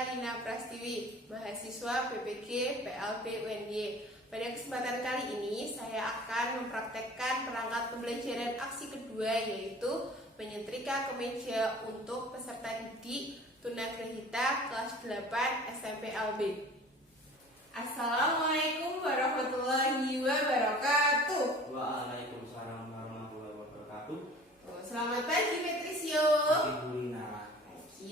Saya Lina Prastiwi, mahasiswa PPG PLB UNY. Pada kesempatan kali ini, saya akan mempraktekkan perangkat pembelajaran aksi kedua, yaitu menyetrika kemeja untuk peserta didik tunagrahita kelas 8 SMP LB. Assalamualaikum warahmatullahi wabarakatuh. Waalaikumsalam warahmatullahi wabarakatuh. Selamat pagi Patricio. Pagi Bu Lina.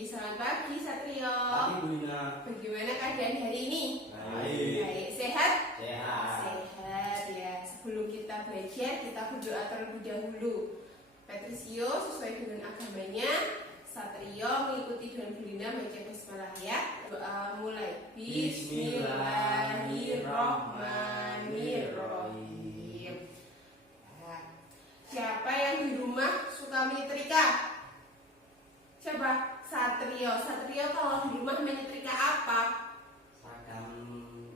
Selamat pagi Satrio. Pagi Bu Lina. Bagaimana keadaan hari ini? Baik. Sehat? Sehat. Sehat ya. Sebelum kita belajar, kita berdoa terlebih dahulu. Patricio sesuai dengan agamanya, Satrio mengikuti dengan Bu Lina baca basmalah ya. Doa mulai. Bismillahirrahmanirrahim. Nah, siapa yang di rumah suka menyetrika? Siapa? Satrio. Satrio kalau di rumah menyetrika apa? Seragam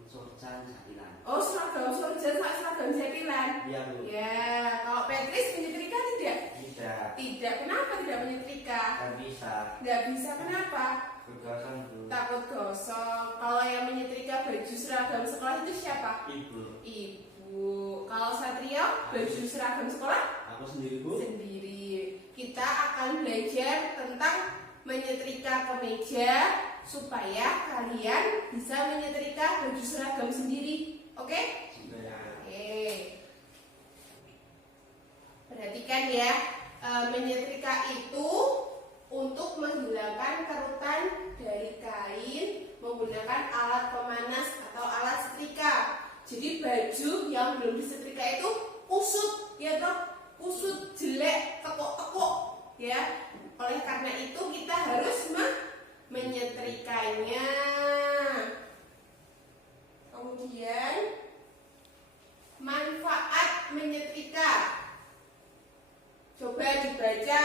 Sorjan Jatilan. Oh, seragam Sorjan, seragam Jatilan. Iya Bu. Ya, kalau Petris menyetrika tidak? Tidak. Tidak. Kenapa tidak menyetrika? Tidak bisa. Tidak bisa. Kenapa? Bergosong Bu. Takut gosong. Kalau yang menyetrika baju seragam sekolah itu siapa? Ibu. Ibu. Kalau Satrio baju seragam sekolah? Aku sendiri Bu. Sendiri. Kita akan belajar tentang menyetrika kemeja supaya kalian bisa menyetrika baju seragam sendiri. Oke? Sudah. Oke. Perhatikan ya, menyetrika itu untuk menghilangkan kerutan dari kain menggunakan alat pemanas atau alat setrika. Jadi baju yang belum disetrika itu kusut, ya toh? Kusut, jelek, tekuk-tekuk, ya. Oleh karena itu kita harus menyetrikanya. Kemudian manfaat menyetrika. Coba dibaca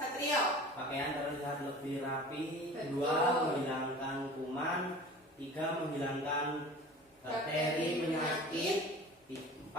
Satrio. Pakaian terlihat lebih rapi. Betul. 2. Menghilangkan kuman. 3. Menghilangkan bakteri penyakit. 4.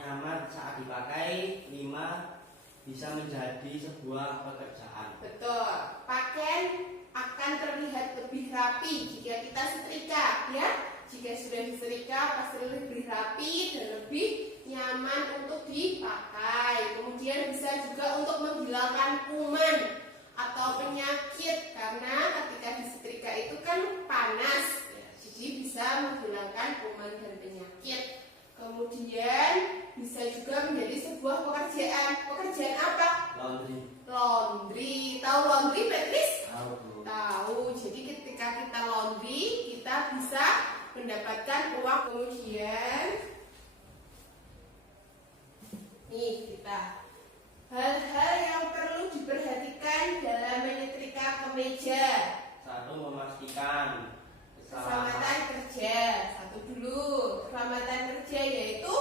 Nyaman saat dipakai. 5. Bisa menjadi sebuah pekerjaan. Betul. Pakaian akan terlihat lebih rapi jika kita setrika, ya. Jika sudah disetrika pasti lebih rapi dan lebih nyaman untuk dipakai. Kemudian bisa juga untuk menghilangkan kuman atau penyakit, karena ketika disetrika itu kan panas, jadi bisa menghilangkan kuman dan penyakit. Kemudian bisa juga menjadi sebuah pekerjaan. Pekerjaan apa? Laundry. Laundry. Tahu laundry, Petris? Tahu Bu. Tahu. Jadi ketika kita laundry, kita bisa mendapatkan uang. Kemudian nih kita hal-hal yang perlu diperhatikan dalam menyetrika kemeja. 1. Memastikan Keselamatan kerja. Satu dulu, keselamatan kerja yaitu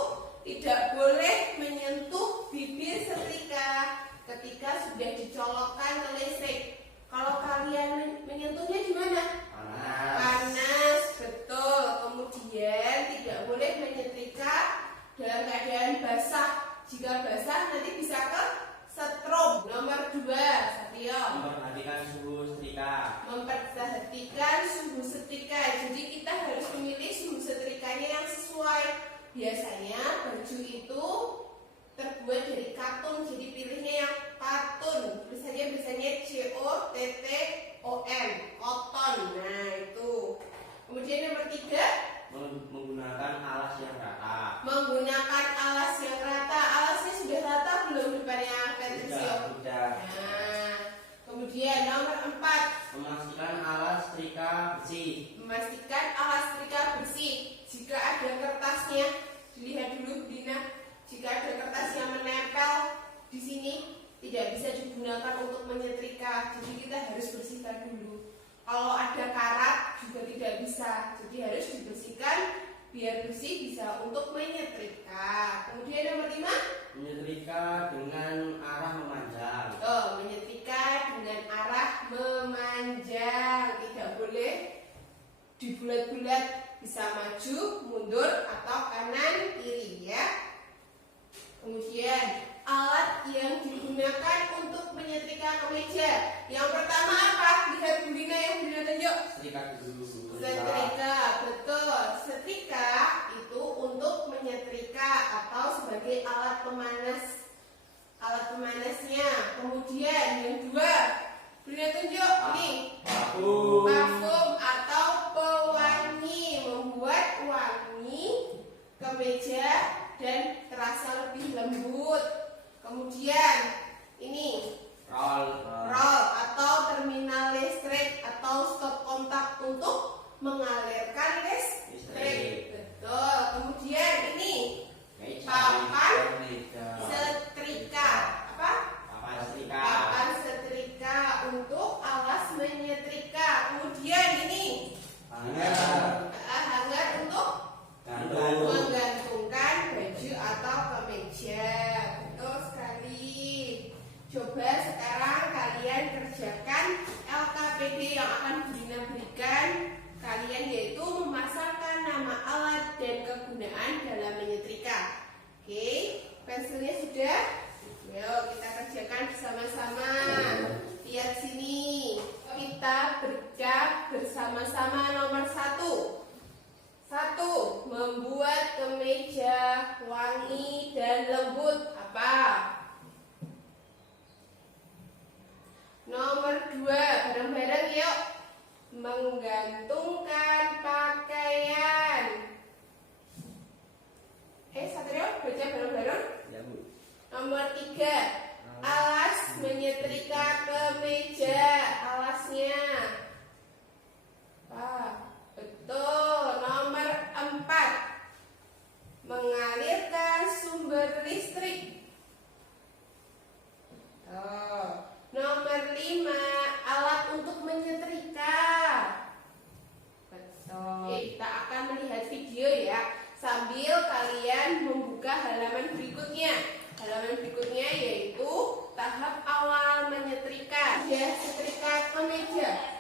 tidak boleh menyentuh bibir setrika ketika sudah dicolokkan ke listrik. Kalau kalian menyentuhnya di mana? panas. Panas, betul. Kemudian tidak boleh menyetrika dalam keadaan basah. Jika basah nanti bisa ke setrum. Nomor 2, Satrio. Memperhatikan suhu setrika. Memperhatikan suhu setrika. Jadi kita harus memilih suhu setrikanya yang sesuai. Biasanya baju itu terbuat dari katun, jadi pilihnya yang katun. Tulisannya biasanya COTTON, cotton. Nah itu. Kemudian nomor 3, Menggunakan alas yang rata. menggunakan alas yang rata. Alasnya sudah rata belum depannya, Patricio? Sudah. Nah, kemudian nomor 4, Memastikan alas setrika bersih. memastikan alas setrika bersih. Jika ada kertasnya, dilihat dulu Dina. Jika ada kertas yang menempel di sini, tidak bisa digunakan untuk menyetrika. Jadi kita harus bersihkan dulu. Kalau ada karat juga tidak bisa. Jadi harus dibersihkan biar bersih bisa untuk menyetrika. Kemudian nomor 5, Menyetrika dengan arah memanjang. menyetrika dengan arah memanjang. Tidak boleh dibulat-bulat, bisa maju, mundur, atau kanan kiri ya. Kemudian alat yang digunakan untuk menyetrika kemeja. Yang pertama apa? Lihat Bu Lina yang Bu Lina tunjuk. setrika dulu. Setrika, betul. Setrika itu untuk menyetrika atau sebagai alat pemanas. Alat pemanasnya. Kemudian yang dua, beri tunjuk ini. Parfum atau pewangi, membuat wangi kemeja dan terasa lebih lembut. Kemudian ini roll atau terminal listrik atau stop kontak untuk mengalirkan listrik. Betul. Kemudian ini papan setrika. Apa? Papan setrika untuk alas menyetrika. Kemudian ini hanger untuk menggantungkan baju atau kemeja. Betul sekali. Coba sekarang kalian kerjakan LKPD yang akan Budina berikan kalian, yaitu memasangkan nama alat dan kegunaan dalam menyetrika. Oke, pensilnya sudah? Yuk kita kerjakan bersama-sama. Lihat sini. Kita baca bersama-sama nomor 1. 1. Membuat kemeja wangi dan lembut. Apa? Nomor 2. Bareng-bareng yuk. Menggantungkan pakaian. Satrio, baca bareng-bareng. Ya, Bu. Nomor 3. Alas menyetrika kemeja. Alasnya. Betul. Nomor 4. Mengalirkan sumber listrik. Nomor 5. Alat untuk menyetrika. Betul. Kita akan melihat video ya, sambil kalian membuka halaman berikutnya. Halaman berikutnya yaitu tahap awal menyetrika. Ya, setrika kemeja.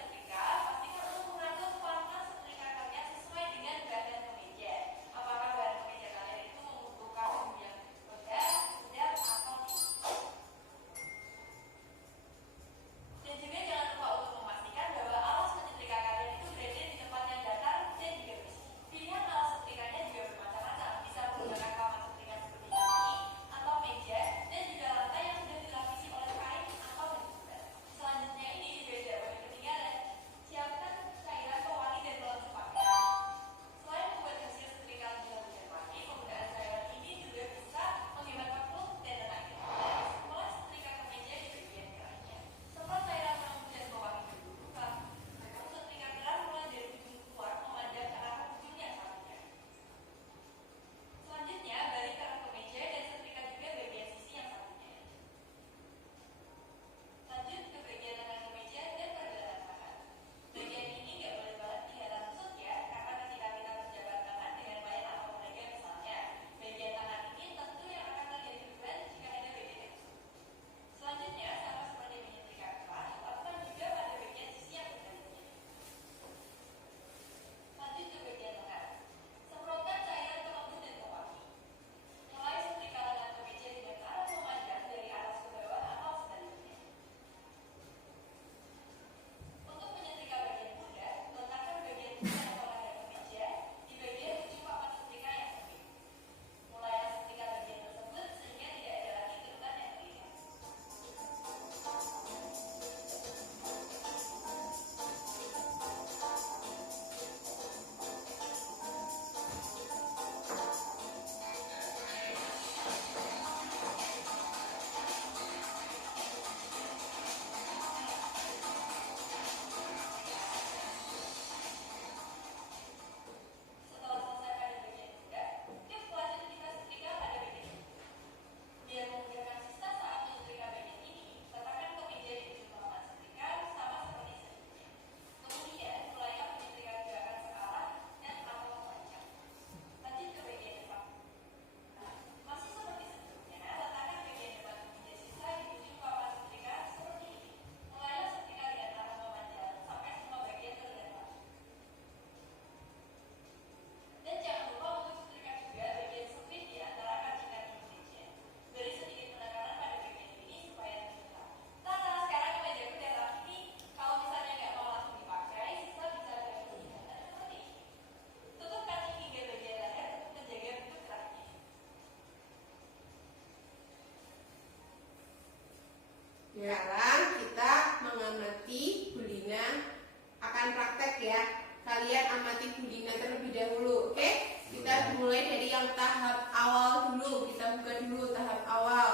praktek ya. Kalian amati Bu Dina terlebih dahulu, oke? Kita mulai dari yang tahap awal dulu. Kita buka dulu tahap awal.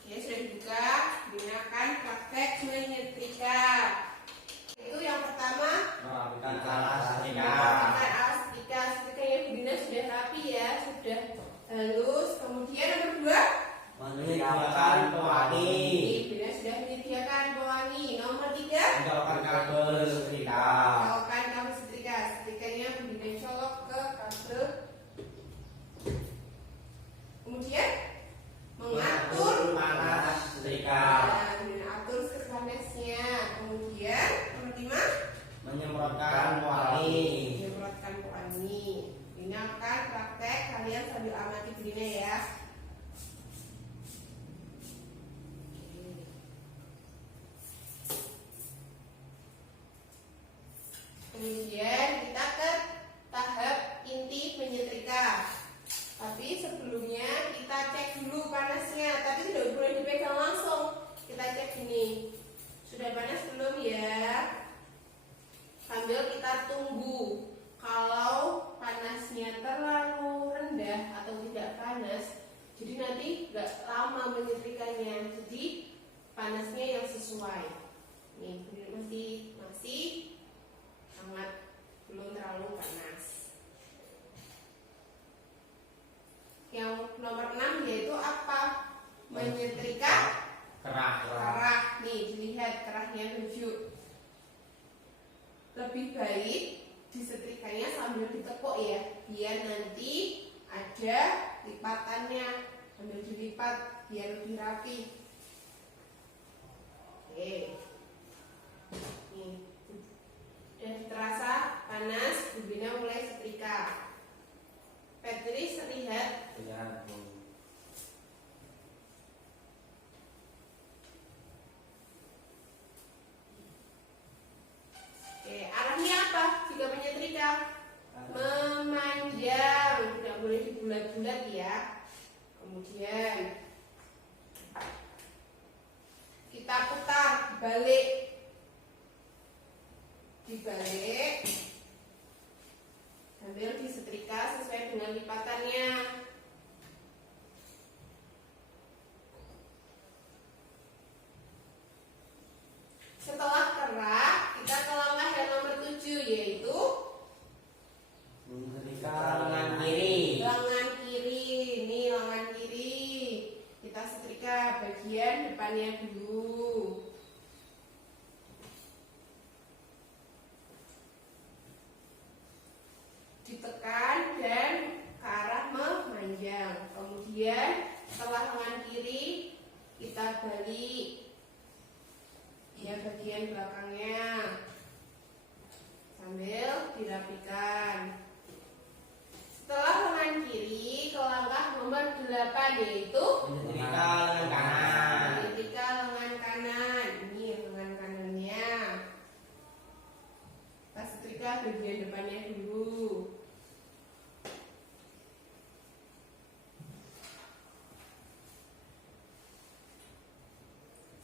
Oke, sudah dibuka. Gunakan praktek menyetrika. Itu yang pertama, Merapikan alas setrika. merapikan alas setrika. Setrikanya Bu Dina sudah rapi ya, sudah halus. Kemudian nomor dua, Menyediakan pewangi. Bu Dina sudah menyediakan pewangi. Nomor tiga, Mencolokkan kabel setrika. colokan kabel setrika. Setrikanya Bu Dina colok ke kabel. Kemudian mengatur panas setrika. dan atur panasnya. Kemudian nomor lima, Menyemprotkan pewangi. menyemprotkan pewangi. Ini akan praktek, kalian sambil amati begini ya. Kemudian kita ke tahap inti menyetrika. Tapi sebelumnya kita cek dulu panasnya. Tapi tidak boleh dipegang langsung. Kita cek ini. Sudah panas belum ya? Sambil kita tunggu. Kalau panasnya terlalu rendah atau tidak panas, jadi nanti nggak lama menyetrikanya. Jadi panasnya yang sesuai. Nih, masih sangat belum terlalu panas. Yang nomor 6 yaitu apa? Menyetrika kerah. Nih, dilihat kerahnya lucu. Lebih baik disetrikanya sambil ditekuk ya, biar nanti ada lipatannya. Sambil dilipat biar lebih rapi. Oke. Nih. Dan terasa panas, Bu Dina mulai setrika. Patrice terlihat. Oke, arahnya apa jika menyetrika? Memanjang, tidak boleh dibulat-bulat ya. Kemudian kita putar, dibalik sambil disetrika sesuai dengan lipatannya. Setelah kerah, kita ke langkah yang nomor 7 yaitu Menyetrika lengan kiri. lengan kiri. Ini lengan kiri. Kita setrika bagian depannya dulu. Ditekan dan ke arah memanjang. Kemudian setelah lengan kiri kita balik ya bagian belakangnya sambil dirapikan. Setelah lengan kiri ke langkah nomor 8 yaitu Menyetrika lengan kanan. menyetrika lengan kanan. Ini lengan kanannya. Kita setrika bagian depannya dulu.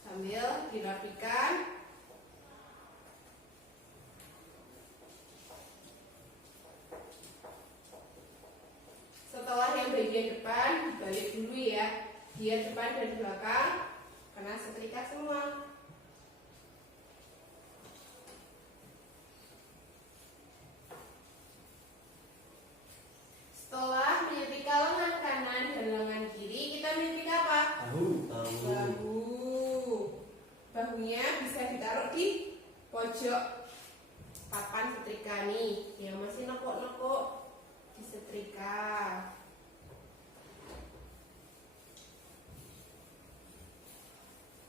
Sambil dirapikan. Setelah yang bagian depan balik dulu ya, biar depan dan belakang kena setrika semua. Setelah menyetrika lengan kanan dan lengan kiri, kita menyetrika apa? Bahu. Bahunya bisa ditaruh di pojok papan setrika nih. Yang masih nekuk-nekuk disetrika.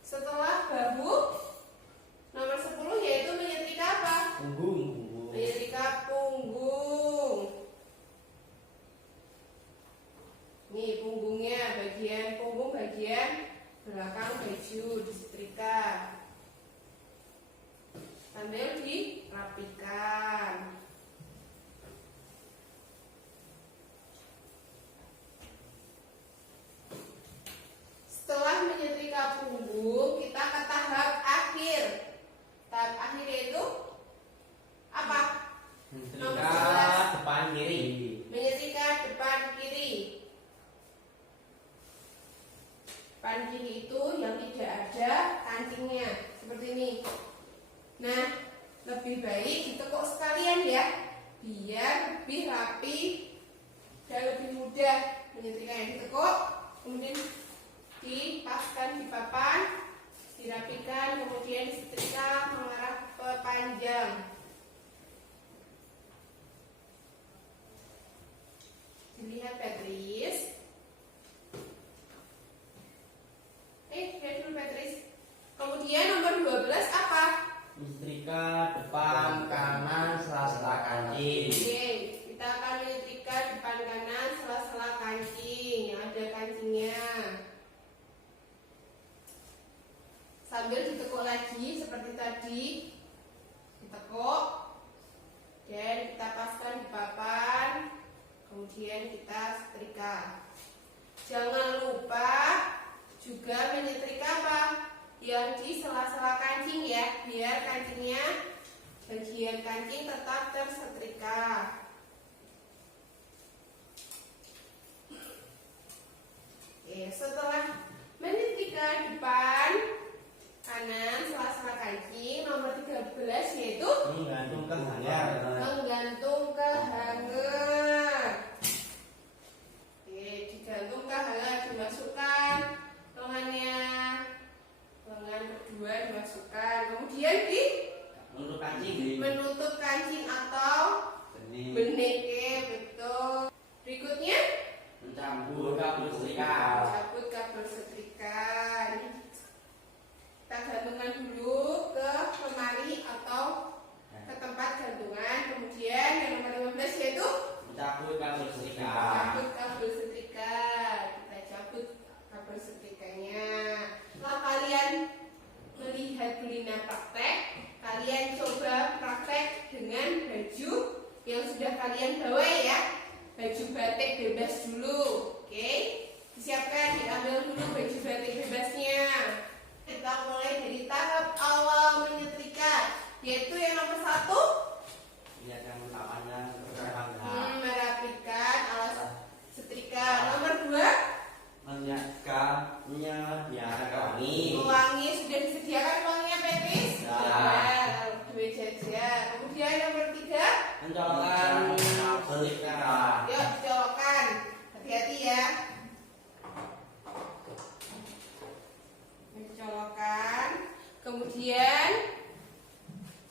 Setelah bahu nomor 10 yaitu menyetrika apa? Punggung. Menyetrika punggung. Nih punggungnya, bagian punggung bagian belakang baju disetrika sambil dirapikan. Setelah menyetrika punggung, kita ke tahap kancing itu yang tidak ada kancingnya seperti ini. Nah, lebih baik ditekuk sekalian ya, biar lebih rapi dan lebih mudah menyetrikanya. Ditekuk, kemudian dipaskan di papan, dirapikan, kemudian disetrika mengarah ke panjang. Dilihat Patrice. Lihat dulu Patrice. Kemudian nomor 12 apa? Menyetrika depan, kanan, sela-sela kancing. Oke, kita akan menyetrika depan kanan sela-sela kancing yang ada kancingnya. Sambil ditekuk lagi seperti tadi. Ditekuk dan kita paskan di papan. Kemudian kita setrika. Jangan lupa juga menyetrika apa? Yang di sela-sela kancing ya, biar kancingnya, bagian kancing tetap tersetrika. Oke, setelah menyetrika depan kanan sela-sela kancing, nomor 13 yaitu Menggantung ke hanger. menggantung ke hanger. Oke, digantung ke hanger, dimasukkan lengannya. Lengan kedua dimasukkan, kemudian Untuk kancing. menutup kancing atau benih. Oke, betul. Berikutnya Mencampur kabel setrika. cabut kabel setrika. Kita gantungkan dulu ke lemari atau ke tempat gantungan. Kemudian yang nomor 15 yaitu Mencabut kabel setrika. cabut kabel setrika. Kita cabut kabel setrikanya. Setelah kalian melihat Belina praktek, kalian coba praktek dengan baju yang sudah kalian bawa ya. Baju batik bebas dulu. Oke, disiapkan, diambil dulu baju batik bebasnya. Kita mulai dari tahap awal menyetrika, yaitu yang nomor 1, Lihat yang utamanya terang. merapikan alas setrika. Nomor 2, Menyediakannya biar wangi. pewangi. Sudah disediakan pewanginya Petis? Ya. Dua jajar. Kemudian nomor 3, Mencolokkan setrika. yuk dicolokkan. Hati-hati ya. Dicolokkan. Kemudian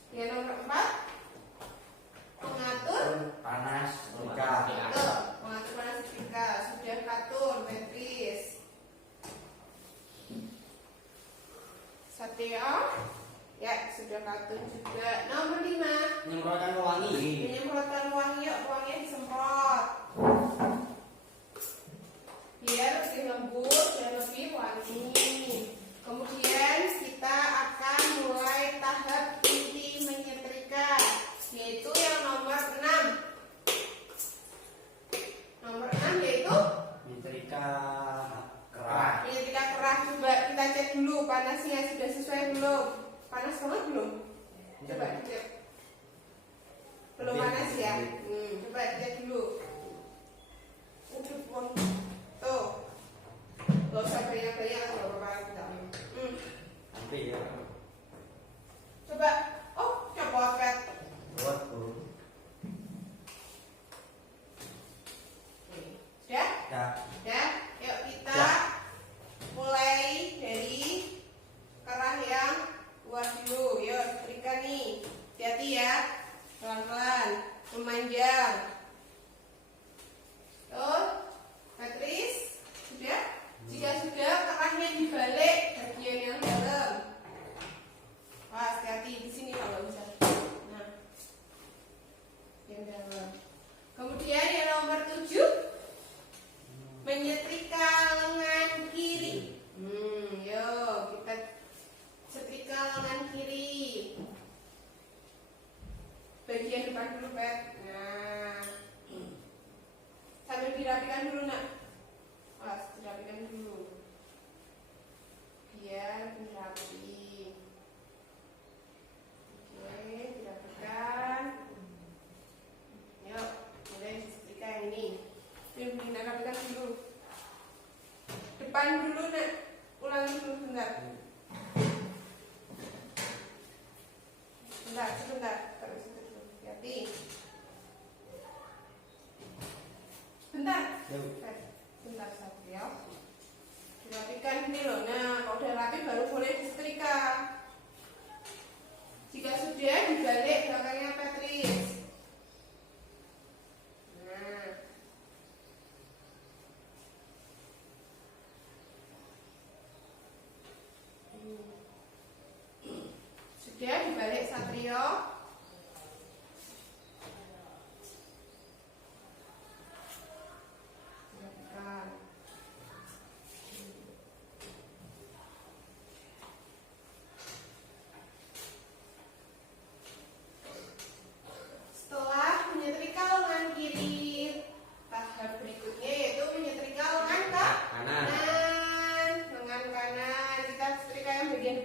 yang nomor 4, mengatur. Panas setrika. Betul, mengatur panas setrika. Sudah katur Petris. Satya, ya sudah katur juga. Nomor 5, Menyemprotkan pewangi. menyemprotkan wangi. Yuk wanginya disemprot biar lebih lembut dan lebih wangi. Kemudian kita akan mulai tahap inti menyetrika, yaitu yang nomor 6. Nomor 6 yaitu Menyetrika keras. menyetrika kerah. Coba kita cek dulu panasnya sudah sesuai belum? Panas banget belum? Coba dicek. Belum panas ya? Coba dicek dulu. Pun tuh. Gak usah banyak-banyak, gak apa-apa. Nanti ya. Coba. Oh, copot. Buat tuh. Sudah? Ya. Ya, yuk kita Ya. mulai dari kerah yang luar dulu. Yuk, setrika nih. Hati-hati ya, pelan-pelan, memanjang. Tuh, Patris, sudah? Jika sudah, kerahnya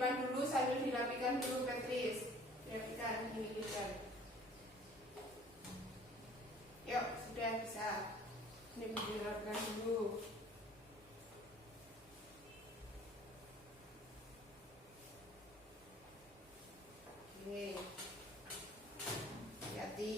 depan dulu sambil dirapikan dulu, Petris. Dirapikan, ini kan. Yuk, sudah bisa. Ini dirapikan dulu. Oke. Hati-hati.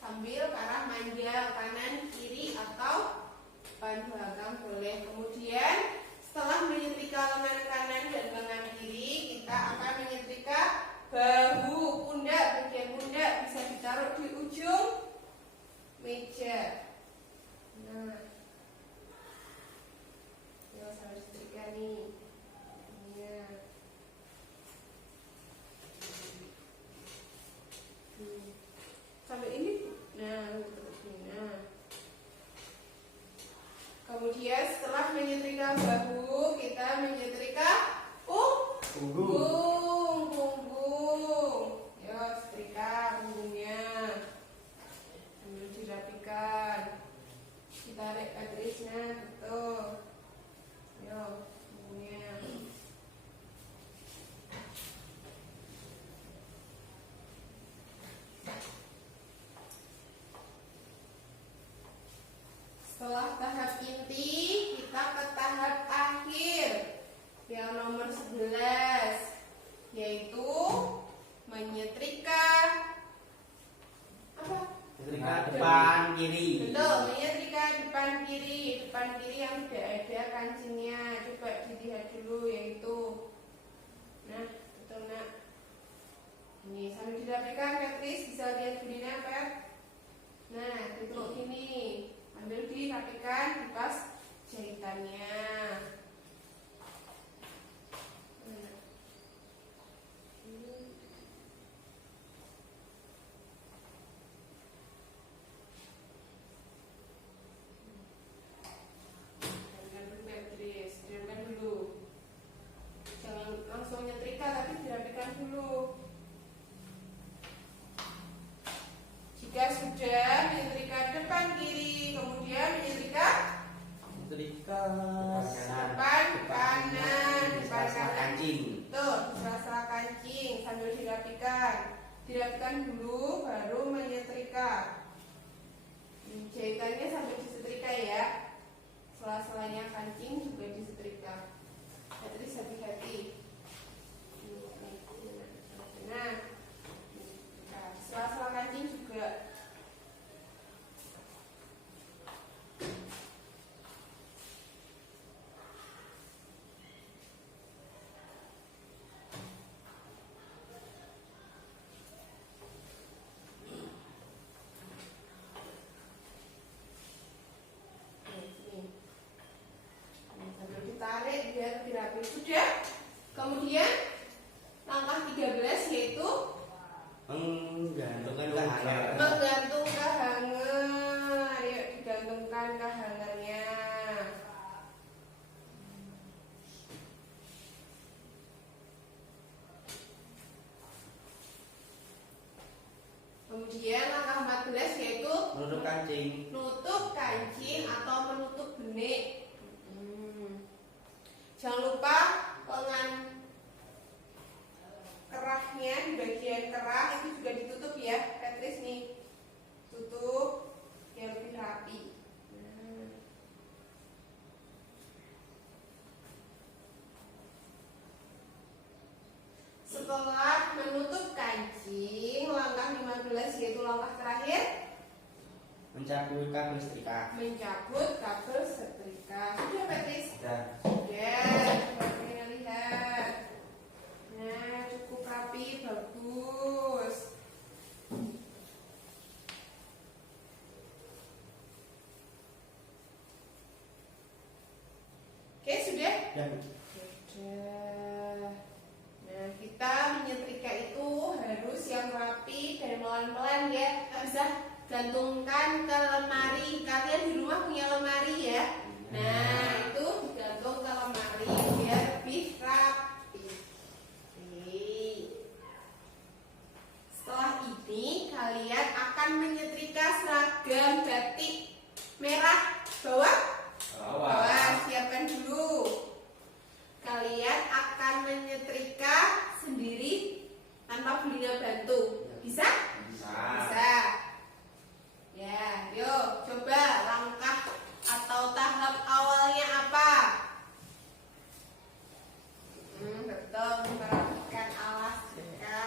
Sambil ke arah manjal kanan, kiri, atau depan belakang boleh. Kemudian setelah menyetrika lengan kanan dan lengan kiri, kita akan menyetrika bahu, pundak. Bagian pundak bisa ditaruh di ujung meja. Nah, ya sampai setrika nih. Ya. Sampai ini. Nah, nah. Kemudian setelah menyetrika bahu, kita menyetrika punggung. Ya, setrika punggungnya. Sambil dirapikan. Ditarik Petrisnya, betul. Ya, punggungnya. Setelah tahap inti, kita ke tahap akhir yang nomor 11, yaitu menyetrika apa? Setrika depan kiri. Betul, menyetrika depan kiri yang tidak ada kancingnya. Coba dilihat dulu, yaitu, nah, betul nak. Ini sambil dirapikan, Petris bisa lihat bunyinya, Pet. Nah, tutup gini. Ambil dirapikan, dipas jahitannya. Dirapikan dulu. Jangan langsung nyetrika, tapi dirapikan dulu. Jika sudah menyetrika depan kiri, kemudian menyetrika depan kanan, depan kancing. Tuh, di sela-sela kancing sambil dirapikan. Dirapikan dulu, baru menyetrika. Jahitannya sampai disetrika ya. Sela-selanya kancing juga disetrika. Petris hati-hati. Nah, sela-sela kancing juga. Sambil ditarik biar dirapi. Sudah. Kemudian langkah 13 yaitu menggantungkan ke hanger. menggantung ke hanger. Yuk digantungkan ke hangernya. Kemudian langkah 14 yaitu Menutup kancing. nutup kancing atau menutup benik. Jangan lupa lengan kerahnya di bagian kerah itu juga ditutup ya, Petris nih. Tutup biar lebih rapi. Setelah menutup kancing, langkah 15 yaitu langkah terakhir Mencabut kabel setrika. mencabut kabel setrika. Sudah, Petris? Dan Sudah, coba kita lihat. Nah, cukup rapi, bagus. Oke, sudah? dan Sudah. Nah, kita menyetrika itu harus yang rapi dan pelan-pelan ya. Nggak bisa gantungkan ke lemari. Kalian di rumah punya lemari ya? Nah, itu digantung ke lemari biar lebih rapi. Oke. Setelah ini kalian akan menyetrika seragam batik merah bawah. Siapkan dulu. Kalian akan menyetrika tanpa Belina bantu. Bisa? Bisa. Bisa. Ya, yuk coba langkah atau tahap awalnya apa? Betul, memperhatikan alas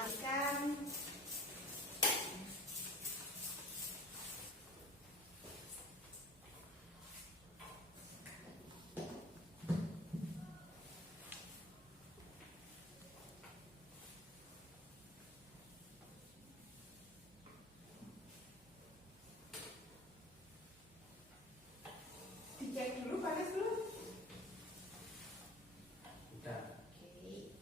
ikan. Dicek dulu panas belum? Udah. Oke.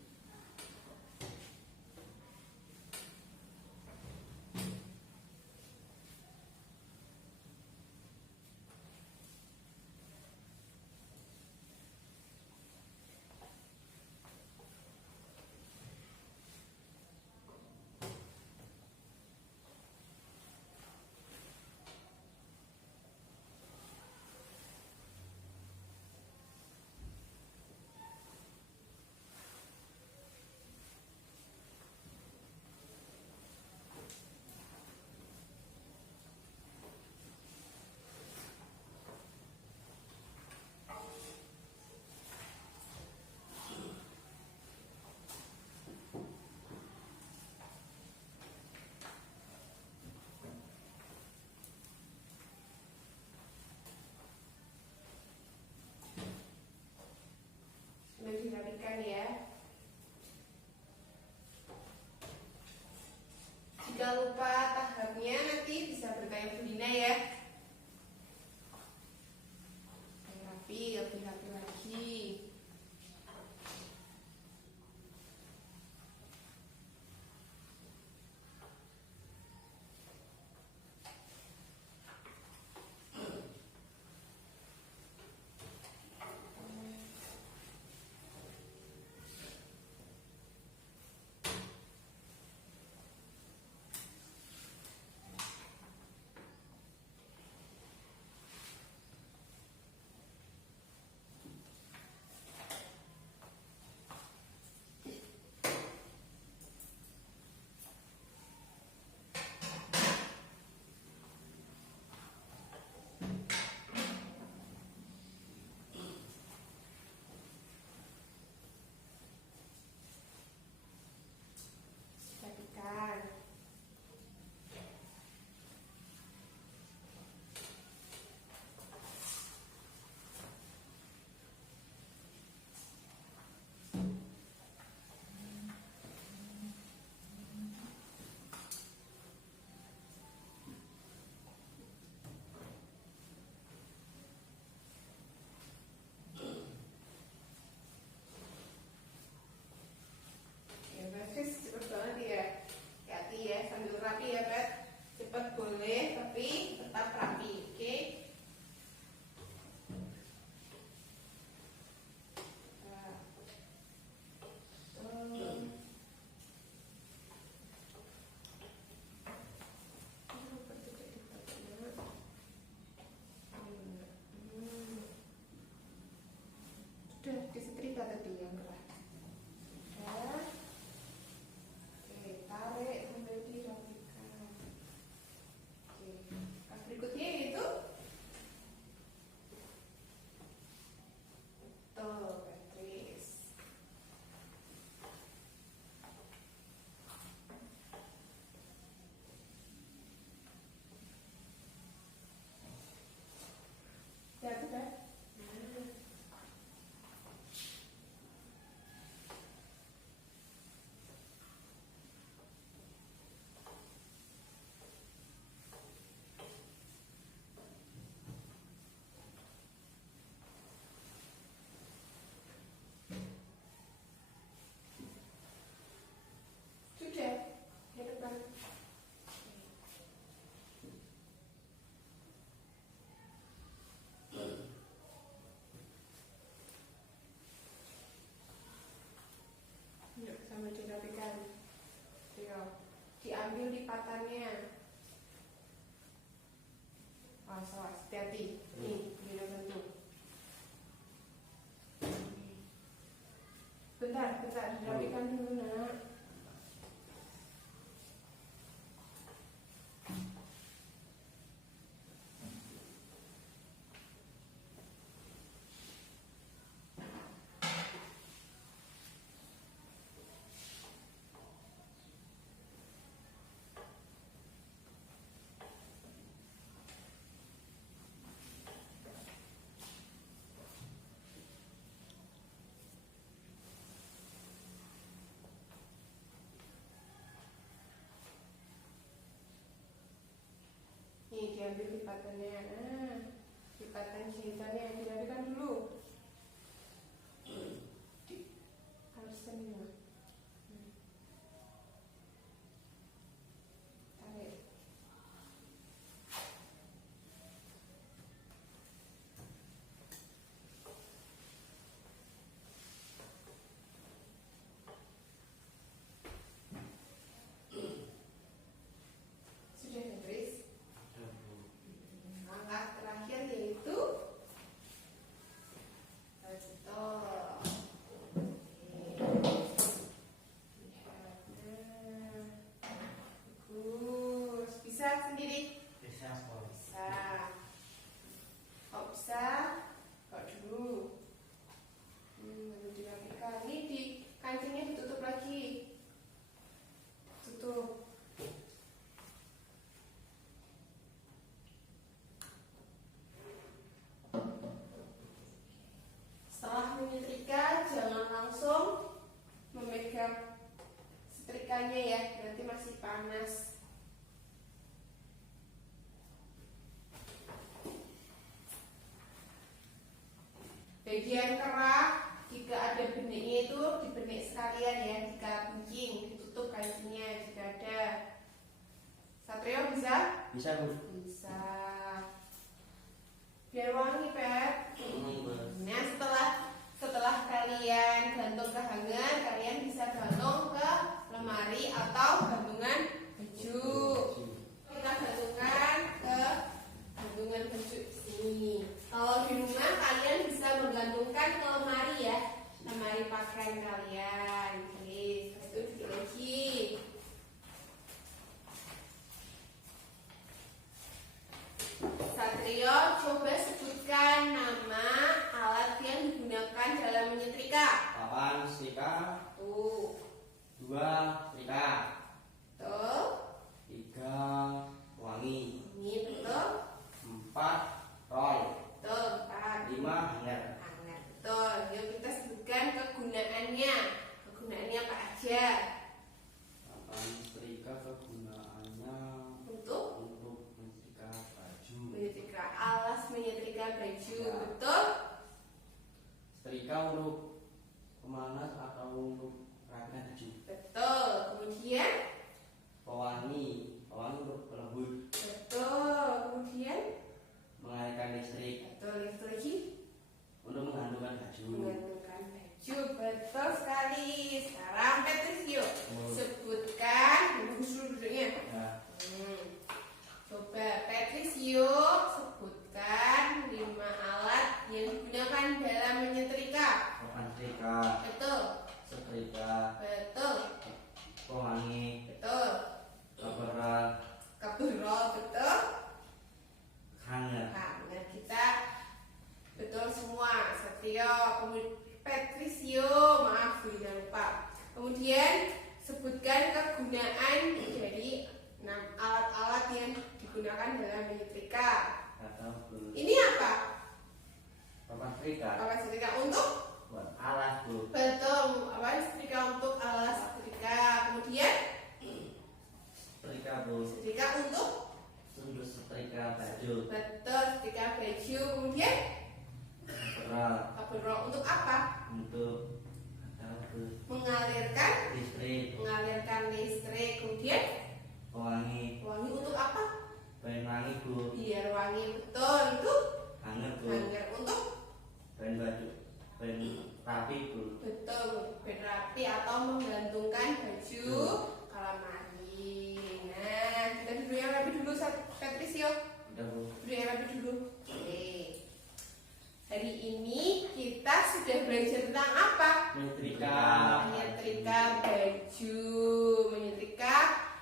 Sudah dirapikan ya. Jika lupa tahapnya nanti bisa bertanya Belina ya. Lebih rapi lagi. Rapikan. Ya, Beatrice, cepet banget ya. Hati-hati ya, sambil rapi ya, Bet. Cepet boleh, tapi tetap rapi, oke? Nah, sudah disetrika tadi yang keras. Ya. Oke, tarik sambil dirapikan. Oke, pas berikutnya itu tuh, Beatrice. Ya, sudah. Sudah, ya depan. Yuk, sambil dirapikan. Yuk, diambil lipatannya. Awas, awas, hati-hati. Nih, Belina bantu. Bentar, dirapikan dulu, Nak. diambil lipatannya. Nah, lipatan jahitannya dirapikan dulu. Haluskan dulu. Tarik. Sudah habis. Langkah terakhir yaitu betul. Bagus. Bisa sendiri? Bisa kok. Bisa. Kok bisa? Kok dulu. Lalu dirapikan. Ini di kancingnya ditutup lagi. Tutup. Setelah menyetrika, jangan langsung memegang setrikanya ya, nanti masih panas. Bagian kerah, jika ada benihnya itu dibenik sekalian ya, jika kucing ditutup kancingnya jika ada. Satrio bisa? Bisa Bu. Bisa. Biar wangi, Pet. Nah, setelah kalian gantung ke hanger, kalian bisa gantung ke lemari atau gantungan baju. Kita gantungkan ke gantungan baju sini. Kalau di rumah kalian bisa menggantungkan ke lemari ya, lemari pakaian kalian. Oke, itu dikit lagi. Satrio, coba sebutkan nama alat yang digunakan dalam menyetrika. 8 setrika, Tuh, 2 setrika, tuh, 3 wangi, ini betul, 4 roll, betul, 4, 5 hanger. hangat, betul. Yuk kita sebutkan kegunaannya. Kegunaannya apa aja? 8 setrika kegunaannya Untuk menyetrika baju. menyetrika, alas menyetrika baju, Ya. betul. Setrika untuk pemanas atau untuk rapikan baju. Betul. Kemudian, Pewangi untuk pelembut, betul. Kemudian, mengalirkan listrik betul. Itu lagi. untuk menggantungkan baju. Menggantungkan baju, betul sekali. Sekarang Patricio, sebutkan duduknya. Ya, Coba Patricio sebutkan 5 alat yang digunakan dalam menyetrika. 8 setrika, Betul, setrika, betul, pewangi, betul. kaperal, Kaburol, betul. hanger. Nah, kita betul semua. Satrio, kemudian Patricio, maaf tidak lupa. Kemudian sebutkan kegunaan dari 6 alat-alat yang digunakan dalam menyetrika. Atau Bu. Ini apa? 8 setrika Alat setrika untuk? buat alas Bu. Betul, alat setrika untuk alat setrika. Kemudian Setrika Bu. setrika untuk? Sundut setrika baju. Betul, setrika baju. Kemudian Kaperal kaburol untuk apa? untuk atau Bu. Mengalirkan Listrik, Kemudian pewangi, wangi untuk apa? bahan wangi Bu. Biar wangi, betul. Itu Hanger Bu. hanger untuk? Bahan baju, bahan rapi Bu. Betul, berapi atau menggantungkan baju ke lemari. Nah, kita duduk yang rapi dulu, Patricio. Udah Bu. Duduk yang rapi dulu. Oke. Hari ini kita sudah belajar tentang apa? Menyetrika Menyetrika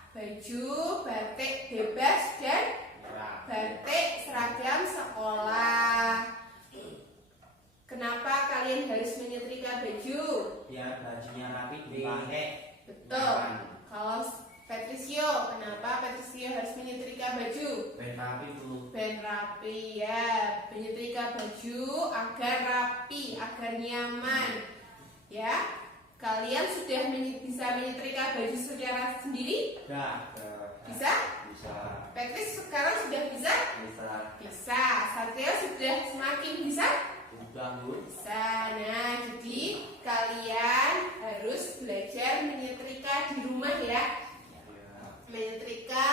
baju, batik bebas dan batik seragam sekolah. Kenapa kalian harus menyetrika baju? biar bajunya rapi dipakai. Betul. Kalau Patricio, kenapa Patricio harus menyetrika baju? Bahan rapi Bu. Ben rapi ya, menyetrika baju agar rapi, agar nyaman. Ya, kalian sudah bisa menyetrika baju secara sendiri? Udah. Bisa? Bisa. Petris sekarang sudah bisa? Bisa. Bisa. Satrio sudah semakin bisa? Sudah, Bu. Bisa. Nah, jadi kalian harus belajar menyetrika di rumah ya. Menyetrika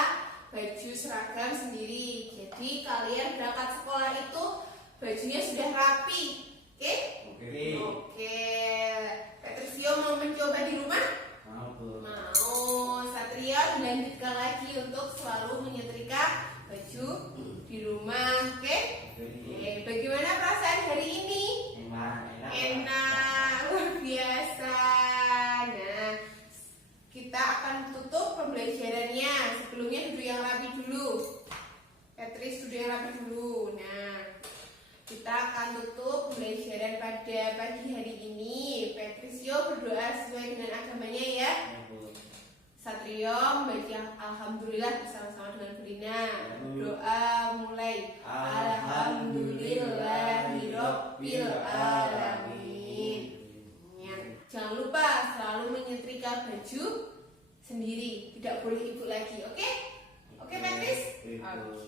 baju seragam sendiri. Jadi kalian berangkat sekolah itu bajunya sudah rapi. Oke? Oke. Oke. Petrisio mau mencoba di rumah? Mau, Bu. Mau. Satrio dilanjutkan lagi untuk selalu menyetrika baju di rumah. Oke? Oke. Bagaimana perasaan hari ini? Enak. Enak, luar biasa. Nah, kita akan tutup pembelajarannya. Sebelumnya duduk yang rapi dulu. Petris duduk yang rapi dulu. Nah, kita akan tutup pembelajaran pada pagi hari ini. Petrisio berdoa sesuai dengan agamanya ya. Satrio membaca Alhamdulillah bersama-sama dengan Brina. Doa mulai. Alhamdulillahirabbil alamin. Ya, jangan lupa selalu menyetrika baju sendiri. Tidak boleh ibu lagi, oke? Oke, Petris? Oke.